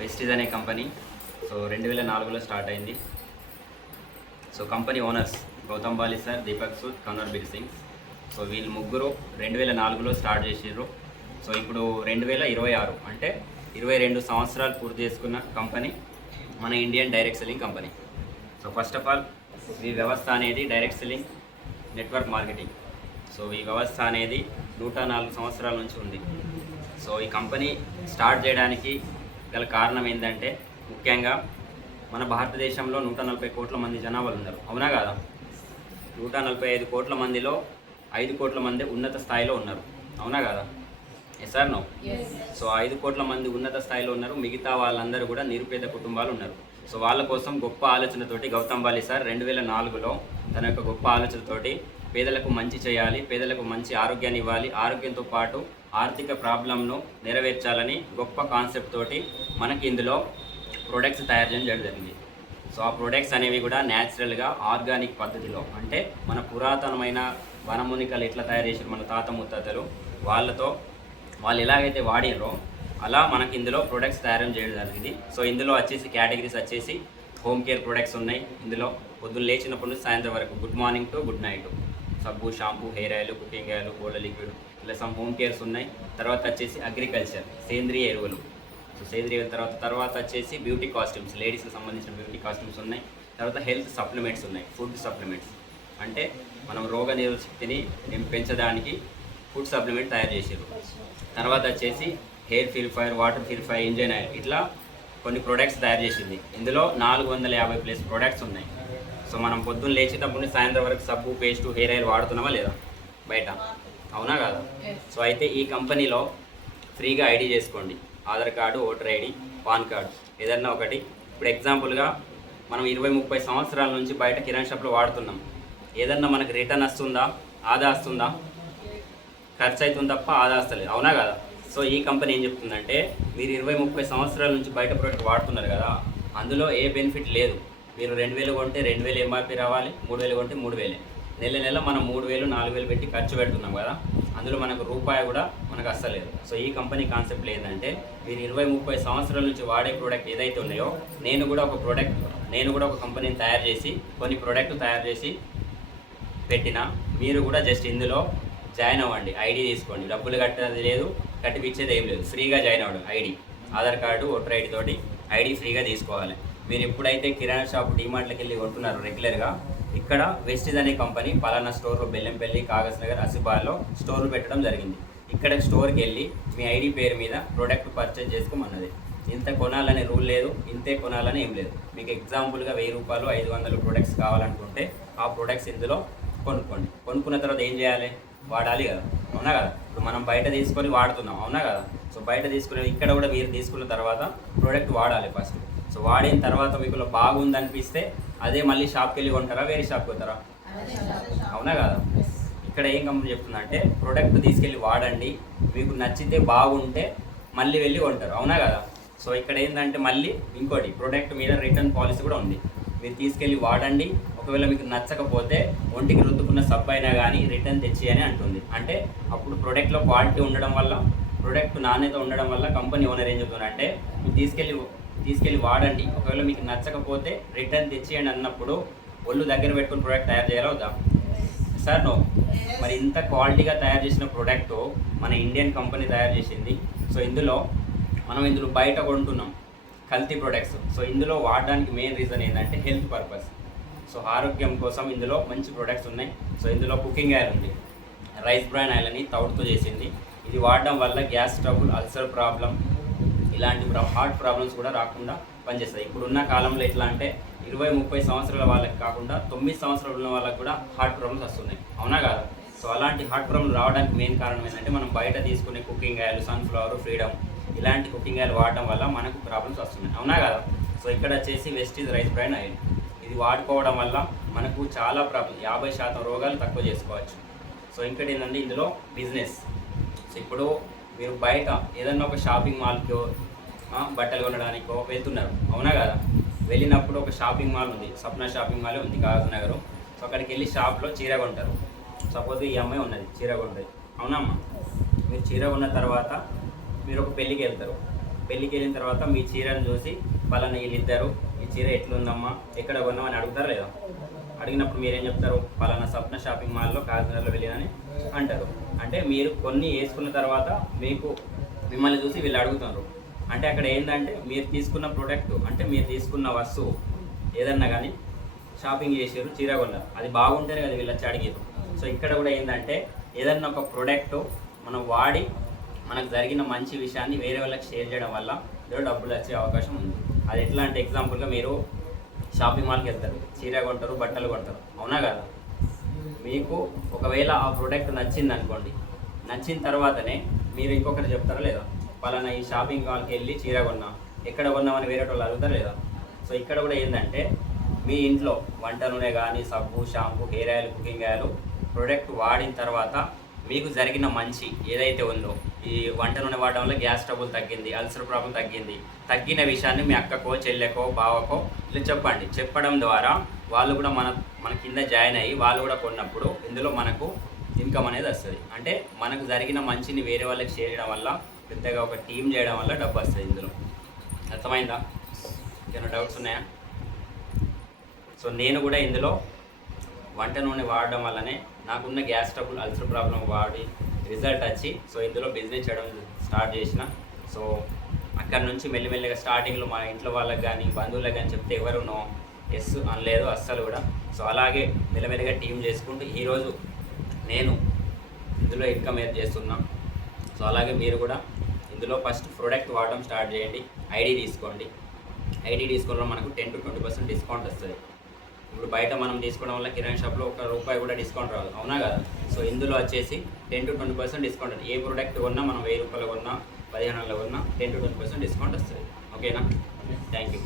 Vestige అనే company 2004లో start అయింది. Company owners Gautam Bali sir, Deepak Sood, Kanwar Bir Singh. వీళ్ళు ముగ్గురు 2004లో స్టార్ట్ చేసారు. ఇప్పుడు 2026 అంటే 22 సంవత్సరాలు పూర్తి చేసుకున్న కంపెనీ మన Indian direct selling company. First of all ఈ వ్యవస్థ అనేది డైరెక్ట్ సెల్లింగ్ నెట్వర్క్ మార్కెటింగ్. ఈ వ్యవస్థ అనేది 104 సంవత్సరాల నుంచి ఉంది. ఈ కంపెనీ స్టార్ట్ చేయడానికి గల కారణం ఏంటంటే, ముఖ్యంగా మన భారతదేశంలో 140 కోట్ల మంది జనాభాలు ఉన్నారు, అవునా కాదా? 145 కోట్ల మందిలో 5 కోట్ల మంది ఉన్నత స్థాయిలో ఉన్నారు, అవునా కాదా? Yes are no? 5 కోట్ల మంది ఉన్నత స్థాయిలో ఉన్నారు, మిగతా వాళ్ళందరూ కూడా నిరుపేద కుటుంబాలు ఉన్నారు. వాళ్ళ కోసం గొప్ప ఆలోచనతోటి గౌతమ్ బాలి సార్ 2004లో తన యొక్క గొప్ప ఆలోచనతోటి పేదలకు మంచి చేయాలి, పేదలకు మంచి ఆరోగ్యాన్ని ఇవ్వాలి, ఆరోగ్యంతో పాటు ఆర్థిక ప్రాబ్లంను నెరవేర్చాలని గొప్ప కాన్సెప్ట్ తోటి మనకి ఇందులో ప్రొడక్ట్స్ తయారు చేయడం జరిగింది. ఆ ప్రొడక్ట్స్ అనేవి కూడా న్యాచురల్గా ఆర్గానిక్ పద్ధతిలో, అంటే మన పురాతనమైన వనమూలికలు ఎట్లా తయారు చేసారు మన తాత ముత్తాతలు, వాళ్ళు ఎలాగైతే వాడినరో అలా మనకి ఇందులో ప్రొడక్ట్స్ తయారు చేయడం జరిగింది. ఇందులో వచ్చేసి కేటగిరీస్ వచ్చేసి హోమ్ కేర్ ప్రొడక్ట్స్ ఉన్నాయి. ఇందులో పొద్దున్న లేచినప్పటి నుంచి సాయంత్రం వరకు good morning to good night సబ్బు, shampoo, hair oil, cooking oil, gold liquid, ఇలా సమ్ హోమ్ కేర్స్ ఉన్నాయి. తర్వాత వచ్చేసి అగ్రికల్చర్, సేంద్రియ ఎరువులు, సేంద్రియ తర్వాత వచ్చేసి బ్యూటీ కాస్ట్యూమ్స్, లేడీస్కి సంబంధించిన బ్యూటీ కాస్ట్యూమ్స్ ఉన్నాయి. తర్వాత హెల్త్ సప్లిమెంట్స్ ఉన్నాయి, ఫుడ్ సప్లిమెంట్స్, అంటే మనం రోగ నిరోధక శక్తిని పెంచడానికి ఫుడ్ సప్లిమెంట్ తయారు చేసారు. తర్వాత వచ్చేసి hair purifier, water purifier, engine oil, ఇట్లా కొన్ని ప్రొడక్ట్స్ తయారు చేసింది. ఇందులో 450+ ప్రొడక్ట్స్ ఉన్నాయి. మనం పొద్దున్న లేచేటప్పుడు సాయంత్రం వరకు సబ్బు, పేస్టు, హెయిర్ ఆయిల్ వాడుతున్నామా లేదా బయట, అవునా కాదా? అయితే ఈ కంపెనీలో ఫ్రీగా ఐడి చేసుకోండి, Aadhaar card, voter ID, pan card, ఏదన్నా ఒకటి. ఇప్పుడు ఎగ్జాంపుల్గా మనం 20-30 సంవత్సరాల నుంచి బయట కిరాణా షాప్లో వాడుతున్నాం. ఏదన్నా మనకు రిటర్న్ వస్తుందా, ఆదా వస్తుందా? ఖర్చు అవుతుంది తప్ప ఆదా వస్తలేదు, అవునా కదా? ఈ కంపెనీ ఏం చెప్తుందంటే, మీరు 20-30 సంవత్సరాల నుంచి బయట ప్రోడక్ట్ వాడుతున్నారు కదా, అందులో ఏ బెనిఫిట్ లేదు. మీరు 2000 కొంటే 2000 ఎంఆర్పీ రావాలి, 3000 కొంటే 3000. నెల మనం 3000, 4000 పెట్టి ఖర్చు పెడుతున్నాం కదా, అందులో మనకు రూపాయి కూడా మనకు అస్సలేదు. ఈ కంపెనీ కాన్సెప్ట్ ఏంటంటే, మీరు 20-30 సంవత్సరాల నుంచి వాడే ప్రోడక్ట్ ఏదైతే ఉన్నాయో, నేను కూడా ఒక కంపెనీని తయారు చేసి కొన్ని ప్రోడక్ట్ తయారు చేసి పెట్టినా, మీరు కూడా జస్ట్ ఇందులో జాయిన్ అవ్వండి, ఐడి తీసుకోండి, డబ్బులు కట్టేది లేదు, కట్టిపిచ్చేది ఏం లేదు, ఫ్రీగా జాయిన్ అవ్వడం. ID, Aadhaar card, voter ID తోటి ఐడి ఫ్రీగా తీసుకోవాలి. మీరు ఎప్పుడైతే కిరాణా షాప్, డీమార్ట్లకి వెళ్ళి కొంటున్నారు రెగ్యులర్గా, ఇక్కడ వెస్టీజ్ అనే కంపెనీ పలానా స్టోర్లో బెల్లంపల్లి, కాగజ్ నగర్, అసిబాల్లో స్టోర్లు పెట్టడం జరిగింది. ఇక్కడ స్టోర్కి వెళ్ళి మీ ఐడి పేరు మీద ప్రోడక్ట్ పర్చేజ్ చేసుకోమన్నది. ఇంత కొనాలనే రూల్ లేదు, ఇంతే కొనాలని ఏం లేదు. మీకు ఎగ్జాంపుల్గా 1000 రూపాయలు, 500 ప్రొడక్ట్స్ కావాలనుకుంటే ఆ ప్రొడక్ట్స్ ఇందులో కొనుక్కోండి. కొనుక్కున్న తర్వాత ఏం చేయాలి? వాడాలి కదా, అవునా కదా? ఇప్పుడు మనం బయట తీసుకొని వాడుతున్నాం, అవునా కదా? బయట తీసుకునే ఇక్కడ కూడా మీరు తీసుకున్న తర్వాత ప్రోడక్ట్ వాడాలి ఫస్ట్. వాడిన తర్వాత మీకు బాగుంది అనిపిస్తే అదే మళ్ళీ షాప్కి వెళ్ళి కొంటారా, వేరే షాప్కి పోతారా, అవునా కదా? ఇక్కడ ఏం కంపెనీ చెప్తుందంటే, ప్రోడక్ట్ తీసుకెళ్ళి వాడండి, మీకు నచ్చితే బాగుంటే మళ్ళీ వెళ్ళి కొంటారు, అవునా కదా? ఇక్కడ ఏంటంటే మళ్ళీ ఇంకోటి, ప్రోడక్ట్ మీద రిటర్న్ పాలసీ కూడా ఉంది. మీరు తీసుకెళ్ళి వాడండి, ఒకవేళ మీకు నచ్చకపోతే ఒంటికి రుద్దుకున్న సబ్బు అయినా కానీ రిటర్న్ తెచ్చి అని అంటుంది. అంటే అప్పుడు ప్రోడక్ట్లో క్వాలిటీ ఉండడం వల్ల, ప్రోడక్ట్ నాణ్యత ఉండడం వల్ల కంపెనీ ఓనర్ ఏం చెప్తున్నారంటే, మీరు తీసుకెళ్ళి వాడండి, ఒకవేళ మీకు నచ్చకపోతే రిటర్న్ తెచ్చేయండి అన్నప్పుడు ఒళ్ళు దగ్గర పెట్టుకుని ప్రోడక్ట్ తయారు చేయాలా వద్దా? Sir no. మరి ఇంత క్వాలిటీగా తయారు చేసిన ప్రోడక్ట్ మన ఇండియన్ కంపెనీ తయారు చేసింది. ఇందులో బయట కొంటున్నాం కల్తీ ప్రొడక్ట్స్. ఇందులో వాడడానికి మెయిన్ రీజన్ ఏంటంటే హెల్త్ పర్పస్. ఆరోగ్యం కోసం ఇందులో మంచి ప్రొడక్ట్స్ ఉన్నాయి. ఇందులో కుకింగ్ ఆయిల్ ఉంది, రైస్ బ్రాన్ ఆయిల్ అని తౌడుతో చేసింది. ఇది వాడడం వల్ల గ్యాస్ ట్రబుల్, అల్సర్ ప్రాబ్లం, ఇలాంటి హార్ట్ ప్రాబ్లమ్స్ కూడా రాకుండా పనిచేస్తాయి. ఇప్పుడున్న కాలంలో ఎట్లా అంటే 20-30 సంవత్సరాల వాళ్ళకి కాకుండా 9 సంవత్సరాలు ఉన్న వాళ్ళకి కూడా హార్ట్ ప్రాబ్లమ్స్ వస్తున్నాయి, అవునా కాదు? అలాంటి హార్ట్ ప్రాబ్లమ్ రావడానికి మెయిన్ కారణం ఏంటంటే, మనం బయట తీసుకునే కుకింగ్ ఆయిల్, సన్ఫ్లవర్, ఫ్రీడమ్, ఇలాంటి కుకింగ్ ఆయిల్ వాడడం వల్ల మనకు ప్రాబ్లమ్స్ వస్తున్నాయి, అవునా కదా? ఇక్కడ వచ్చేసి వెస్టీజ్ రైస్ బ్రాన్ ఆయిల్, ఇది వాడుకోవడం వల్ల మనకు చాలా ప్రాబ్లం, 50% రోగాలు తక్కువ చేసుకోవచ్చు. ఇంకోటి ఏంటంటే ఇందులో బిజినెస్. ఇప్పుడు మీరు బయట ఏదన్నా ఒక షాపింగ్ మాల్కో, బట్టలు కొనడానికో వెళ్తున్నారు, అవునా కదా? వెళ్ళినప్పుడు ఒక షాపింగ్ మాల్ ఉంది, సప్నా షాపింగ్ మాల్ ఉంది కాగజ్ నగర్. అక్కడికి వెళ్ళి షాప్లో చీర కొంటారు. సపోజ్ ఈ అమ్మాయి ఉన్నది, చీర కొంటుంది, అవునమ్మా? మీరు చీర కొన్న తర్వాత మీరు ఒక పెళ్ళికి వెళ్తారు. పెళ్ళికి వెళ్ళిన తర్వాత మీ చీరను చూసి పలానా వీళ్ళిద్దరు ఈ చీర ఎట్లుందమ్మా ఎక్కడ కొన్నామని అడుగుతారా లేదా? అడిగినప్పుడు మీరేం చెప్తారు? పలానా సప్న షాపింగ్ మాల్లో కాకినాడలో వెళ్ళినని అంటారు. అంటే మీరు కొన్ని వేసుకున్న తర్వాత మిమ్మల్ని చూసి వీళ్ళు అడుగుతున్నారు. అంటే అక్కడ ఏంటంటే మీరు తీసుకున్న ప్రోడక్ట్, అంటే మీరు తీసుకున్న వస్తువు ఏదన్నా కానీ షాపింగ్ చేసారు, చీర కొన్నారు, అది బాగుంటేనే కదా వీళ్ళు వచ్చి అడిగారు. సో ఇక్కడ కూడా ఏంటంటే ఏదన్నా ఒక ప్రోడక్ట్ మనం వాడి మనకు జరిగిన మంచి విషయాన్ని వేరే వాళ్ళకి షేర్ చేయడం వల్ల ఇందులో డబ్బులు వచ్చే అవకాశం ఉంది. అది ఎట్లా అంటే ఎగ్జాంపుల్గా మీరు షాపింగ్ మాల్కి వెళ్తారు, చీర కొంటారు, బట్టలు కొంటారు, అవునా కదా? మీకు ఒకవేళ ఆ ప్రోడక్ట్ నచ్చింది అనుకోండి, నచ్చిన తర్వాతనే మీరు ఇంకొకటి చెప్తారా లేదా? పలానా ఈ షాపింగ్ మాల్కి వెళ్ళి చీర కొన్నా, ఎక్కడ కొన్నామని వేరే వాళ్ళు అడుగుతారా లేదా? సో ఇక్కడ కూడా ఏంటంటే మీ ఇంట్లో వంట నూనె కానీ సబ్బు, shampoo, hair oil, cooking oil product వాడిన తర్వాత మీకు జరిగిన మంచి ఏదైతే ఉందో, ఈ వంట నూనె వాడడం వల్ల గ్యాస్ ట్రబుల్ తగ్గింది, అల్సర్ ప్రాబ్లం తగ్గిన విషయాన్ని మీ అక్కకో, చెల్లెకో, బావకో ఇలా చెప్పండి. చెప్పడం ద్వారా వాళ్ళు కూడా మన కింద జాయిన్ అయ్యి వాళ్ళు కూడా కొన్నప్పుడు ఇందులో మనకు ఇన్కమ్ అనేది వస్తుంది. అంటే మనకు జరిగిన మంచిని వేరే వాళ్ళకి షేర్ చేయడం వల్ల, పెద్దగా ఒక టీం చేయడం వల్ల డబ్బు వస్తుంది ఇందులో. అర్థమైందా? ఏమైనా డౌట్స్ ఉన్నాయా? సో నేను కూడా ఇందులో వంట నూనె వాడడం వల్లనే నాకున్న గ్యాస్ ట్రబుల్, అల్సర్ ప్రాబ్లం వాడి రిజల్ట్ వచ్చి సో ఇందులో బిజినెస్ చేయడం స్టార్ట్ చేసిన. సో అక్కడ నుంచి మెల్లిమెల్లిగా స్టార్టింగ్లో మా ఇంట్లో వాళ్ళకి కానీ బంధువులకు కానీ చెప్తే ఎవరు నో ఎస్ అనలేదు అస్సలు కూడా. సో అలాగే మెల్లమెల్లిగా టీం చేసుకుంటూ ఈరోజు నేను ఇందులో ఇన్కమ్ ఏం చేస్తున్నా. సో అలాగే మీరు కూడా ఇందులో ఫస్ట్ ప్రోడక్ట్ వాడడం స్టార్ట్ చేయండి, ఐడి తీసుకోండి. ఐడి తీసుకోవడం మనకు 10 to 20% డిస్కౌంట్ వస్తుంది. ఇప్పుడు బయట మనం తీసుకోవడం వల్ల కిరాణా షాప్లో ₹1 కూడా డిస్కౌంట్ రాదు, అవునా కదా? సో ఇందులో వచ్చేసి 10 to 20% డిస్కౌంట్. ఏ ప్రోడక్ట్ కొన్నా మనం ₹1000 కొన్నా, 1500 కొన్నా 10 to 20% డిస్కౌంట్ వస్తుంది. ఓకేనా? Thank you.